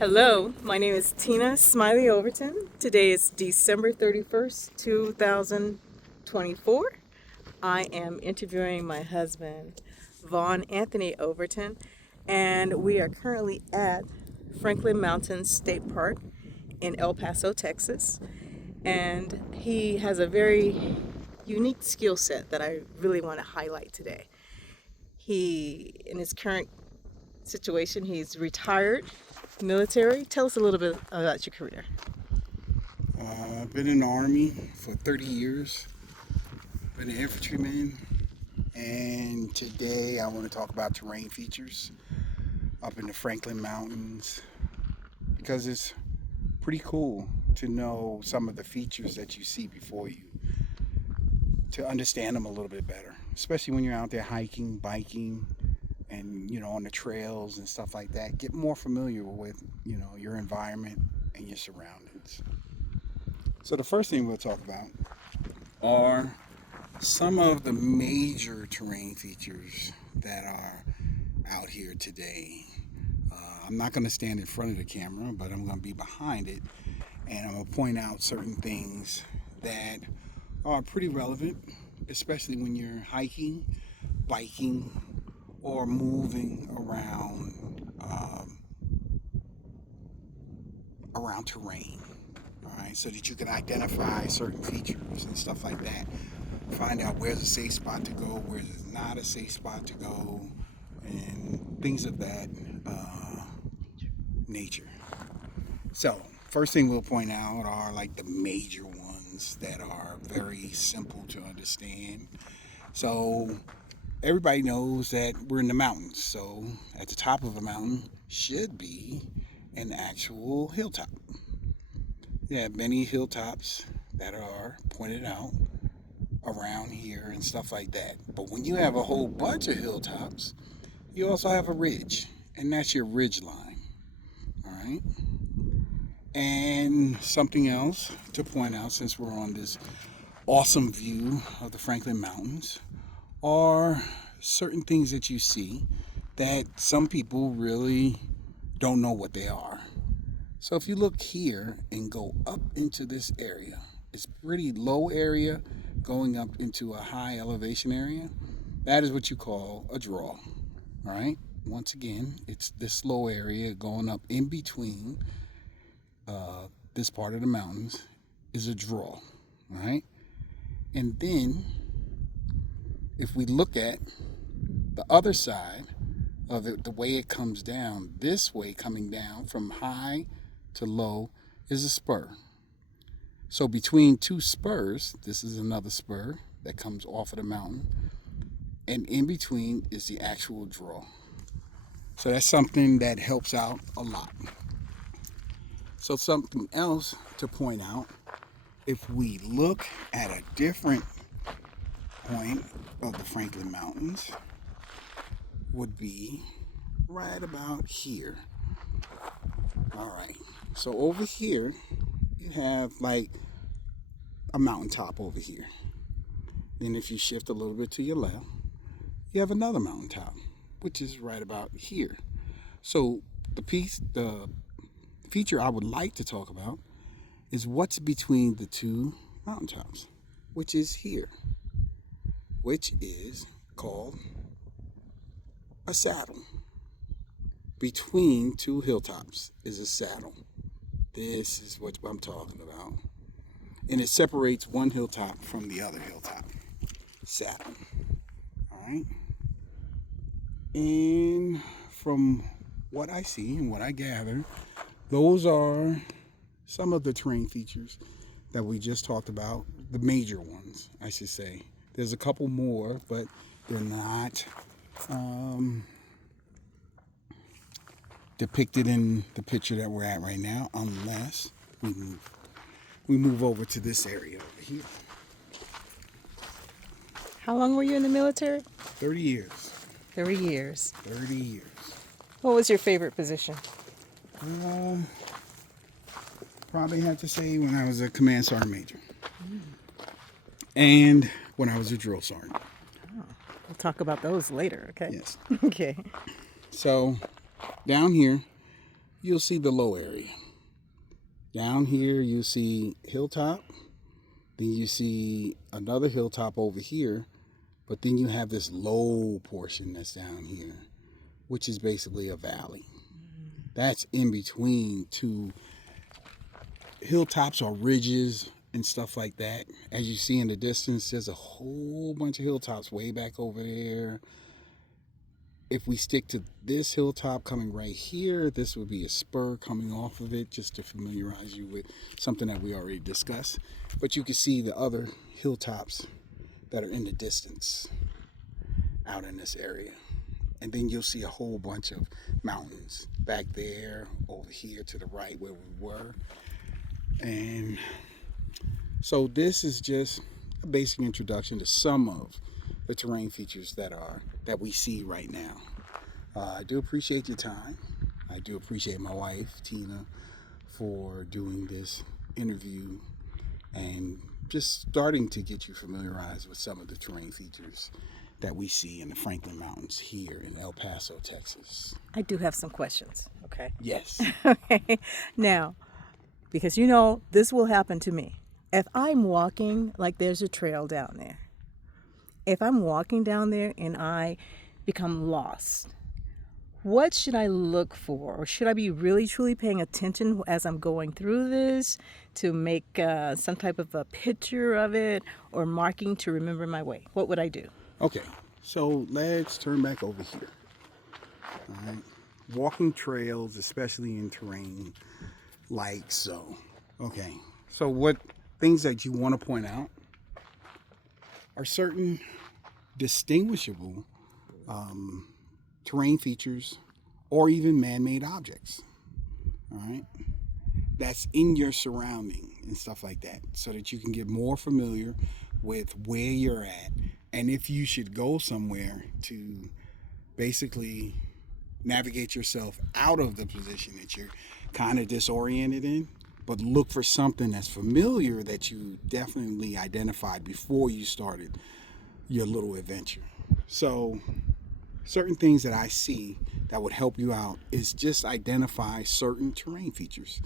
Hello, my name is Tina Smiley-Overton. Today is December 31st, 2024. I am interviewing my husband, Vaughn Anthony Overton, and we are currently at Franklin Mountain State Park in El Paso, Texas. And he has a very unique skill set that I really want to highlight today. In his current situation, he's retired military. Tell us a little bit about your career. I've been in the Army for 30 years, been an infantryman, and today I want to talk about terrain features up in the Franklin Mountains because it's pretty cool to know some of the features that you see before you, to understand them a little bit better, especially when you're out there hiking, biking, and on the trails and stuff like that. Get more familiar with your environment and your surroundings. So the first thing we'll talk about are some of the major terrain features that are out here today. I'm not going to stand in front of the camera, but I'm going to be behind it, and I'm going to point out certain things that are pretty relevant, especially when you're hiking, biking, or moving around terrain. All right, so that you can identify certain features and stuff like that. Find out where's a safe spot to go, where's not a safe spot to go, and things of that nature. So, first thing we'll point out are like the major ones that are very simple to understand. So, everybody knows that we're in the mountains. So, at the top of a mountain should be an actual hilltop. You have many hilltops that are pointed out around here and stuff like that. But when you have a whole bunch of hilltops, you also have a ridge, and that's your ridge line. All right. And something else to point out, since we're on this awesome view of the Franklin Mountains, are certain things that you see that some people really don't know what they are. So if you look here and go up into this area, it's pretty low area going up into a high elevation area. That is what you call a draw. All right. Once again, it's this low area going up in between this part of the mountains is a draw. All right. And then if we look at the other side of it, the way it comes down, this way coming down from high to low is a spur. So between two spurs, this is another spur that comes off of the mountain, and in between is the actual draw. So that's something that helps out a lot. So something else to point out, if we look at a different point of the Franklin Mountains, would be right about here. All right, so over here you have like a mountaintop over here. Then if you shift a little bit to your left, you have another mountaintop, which is right about here. So the feature I would like to talk about is what's between the two mountaintops, which is here, which is called a saddle. Between two hilltops is a saddle. This is what I'm talking about. And it separates one hilltop from the other hilltop. Saddle. All right. And from what I see and what I gather, those are some of the terrain features that we just talked about. The major ones, I should say. There's a couple more, but they're not depicted in the picture that we're at right now, unless we move over to this area over here. How long were you in the military? 30 years. 30 years. 30 years. What was your favorite position? Probably have to say when I was a command sergeant major. And when I was a drill sergeant. Oh, we'll talk about those later, okay? Yes. Okay. So down here you'll see the low area. Down here, you see hilltop. Then you see another hilltop over here. But then you have this low portion that's down here, which is basically a valley. That's in between two hilltops or ridges and stuff like that. As you see in the distance, there's a whole bunch of hilltops way back over there. If we stick to this hilltop coming right here, this would be a spur coming off of it, just to familiarize you with something that we already discussed. But you can see the other hilltops that are in the distance out in this area. And then you'll see a whole bunch of mountains back there, over here to the right where we were. And so this is just a basic introduction to some of the terrain features that we see right now. I do appreciate your time. I do appreciate my wife, Tina, for doing this interview and just starting to get you familiarized with some of the terrain features that we see in the Franklin Mountains here in El Paso, Texas. I do have some questions, okay? Yes. Okay. Now, because this will happen to me. If I'm walking, like there's a trail down there. If I'm walking down there and I become lost, what should I look for? Or should I be really, truly paying attention as I'm going through this to make some type of a picture of it or marking to remember my way? What would I do? Okay, so let's turn back over here. All right. Walking trails, especially in terrain like so. Okay, so what things that you want to point out are certain distinguishable terrain features or even man-made objects, all right, that's in your surrounding and stuff like that, so that you can get more familiar with where you're at and if you should go somewhere to basically navigate yourself out of the position that you're kind of disoriented in, but look for something that's familiar that you definitely identified before you started your little adventure. So certain things that I see that would help you out is just identify certain terrain features.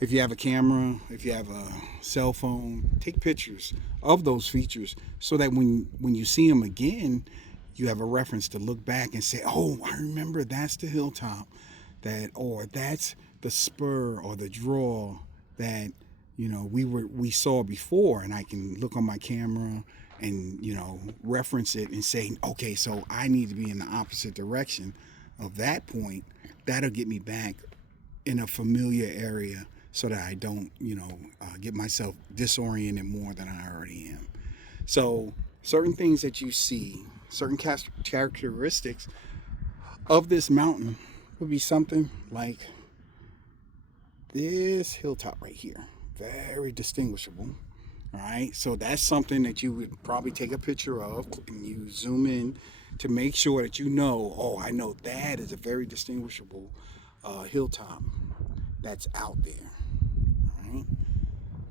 If you have a camera, if you have a cell phone, take pictures of those features so that when you see them again, you have a reference to look back and say, oh, I remember that's the hilltop, or that's the spur or the draw that we saw before, and I can look on my camera and reference it and say, okay, so I need to be in the opposite direction of that point. That'll get me back in a familiar area so that I don't get myself disoriented more than I already am. So certain things that you see, certain characteristics of this mountain would be something like this hilltop right here, very distinguishable. All right, so that's something that you would probably take a picture of and you zoom in to make sure that I know that is a very distinguishable hilltop that's out there. All right,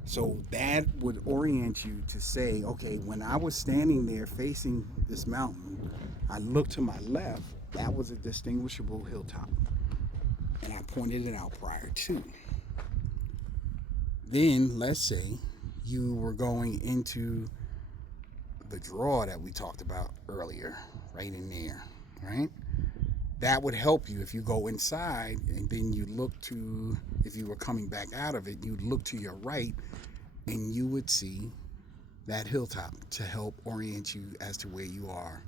so that would orient you to say, okay, when I was standing there facing this mountain, I looked to my left, that was a distinguishable hilltop, and I pointed it out prior to. Then let's say you were going into the draw that we talked about earlier, right in there, right? That would help you if you go inside and then you look to, if you were coming back out of it, you'd look to your right and you would see that hilltop to help orient you as to where you are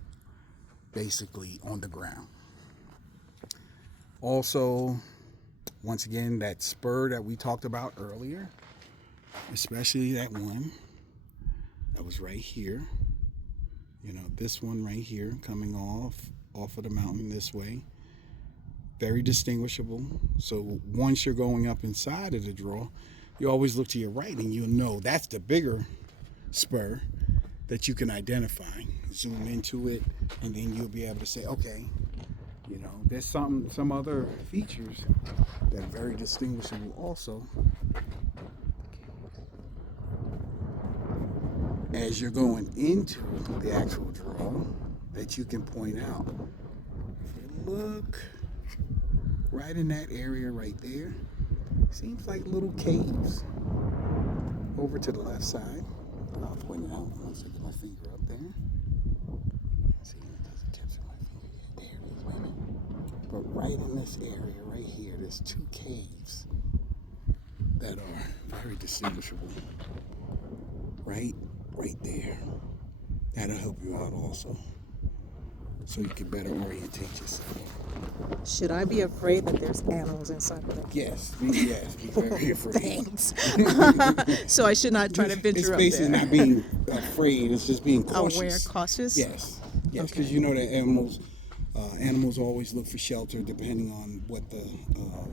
basically on the ground. Also, once again, that spur that we talked about earlier, especially that one that was right here, this one right here coming off of the mountain this way, very distinguishable. So once you're going up inside of the draw, you always look to your right and you'll know that's the bigger spur that you can identify. Zoom into it and then you'll be able to say, okay, there's some other features that are very distinguishable also as you're going into the actual draw that you can point out. If you look right in that area right there, seems like little caves. Over to the left side, I'll point it out once I get my finger up there. See, it doesn't capture my finger yet. There it is, wait a minute. But right in this area right here, there's 2 caves that are very distinguishable. Right there. That'll help you out also, so you can better orientate yourself. Should I be afraid that there's animals inside of that? Yes, be very afraid. Thanks. So I should not try to venture It's up basically there. not being afraid, it's just being cautious. Aware, cautious? Yes, because Okay. you know that animals always look for shelter depending on what the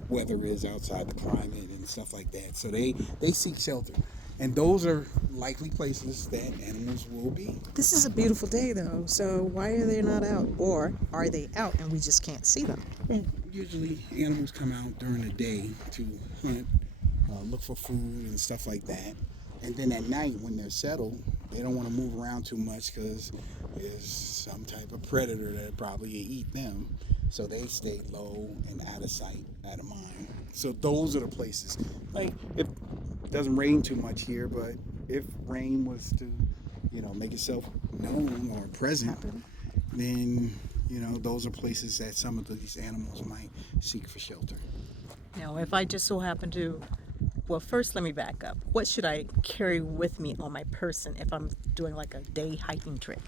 weather is outside, the climate and stuff like that. So they seek shelter. And those are likely places that animals will be. This is a beautiful day, though. So why are they not out? Or are they out and we just can't see them? Well, usually animals come out during the day to hunt, look for food and stuff like that. And then at night when they're settled, they don't want to move around too much because there's some type of predator that probably eat them. So they stay low and out of sight, out of mind. So those are the places. Like, if it doesn't rain too much here, but if rain was to, make itself known or present, then, those are places that some of these animals might seek for shelter. Now, if I just so happen to, well, first let me back up. What should I carry with me on my person if I'm doing like a day hiking trip?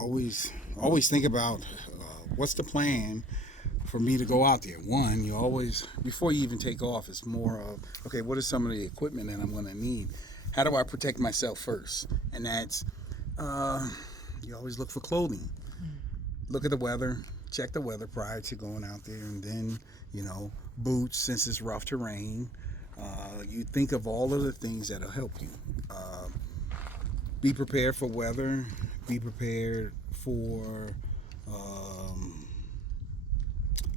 Always think about what's the plan for me to go out there. One, you always, before you even take off, it's more of, okay, what is some of the equipment that I'm going to need? How do I protect myself first? And that's, you always look for clothing. Look at the weather, check the weather prior to going out there, and then, boots, since it's rough terrain. You think of all of the things that'll help you. Be prepared for weather, be prepared for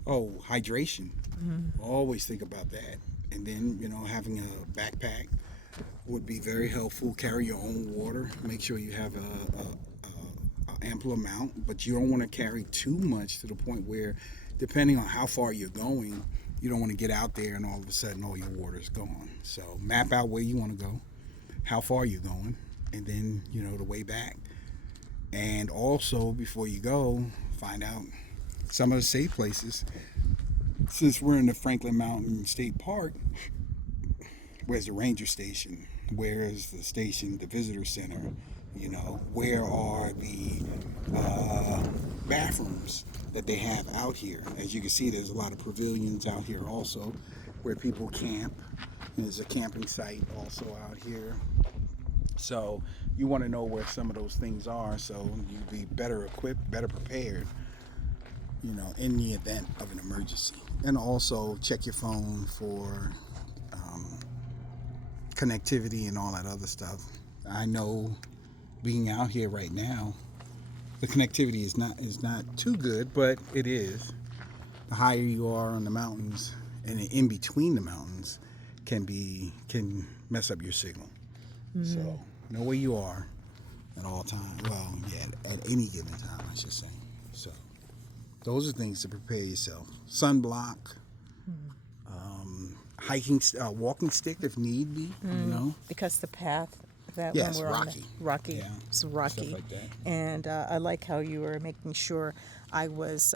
hydration. Always think about that. And then, having a backpack would be very helpful. Carry your own water. Make sure you have a ample amount, but you don't want to carry too much to the point where, depending on how far you're going, you don't want to get out there and all of a sudden all your water's gone. So map out where you want to go, how far you're going, and then, the way back. And also, before you go, find out some of the safe places. Since we're in the Franklin Mountain State Park, where's the ranger station? Where is the station, the visitor center? Where are the bathrooms that they have out here? As you can see, there's a lot of pavilions out here also where people camp. There's a camping site also out here. So you want to know where some of those things are so you'd be better equipped, better prepared, in the event of an emergency. And also check your phone for connectivity and all that other stuff. I know being out here right now, the connectivity is not too good, but it is. The higher you are on the mountains and in between the mountains can mess up your signal. So know where you are at all times. Well, yeah, at any given time, I should say. So those are things to prepare yourself. Sunblock, hiking, walking stick if need be. Because the path that Yes, when we're rocky. on rocky, Yeah, it's rocky, stuff like that. and I like how you were making sure I was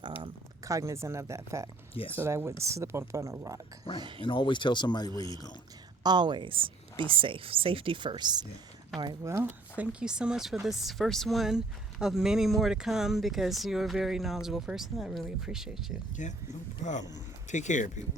cognizant of that fact, Yes. so that I wouldn't slip up on a rock. Right, and always tell somebody where you're going. Always be safe. Safety first. Yeah. All right. Well, thank you so much for this first one of many more to come because you're a very knowledgeable person. I really appreciate you. Yeah, no problem. Take care, people.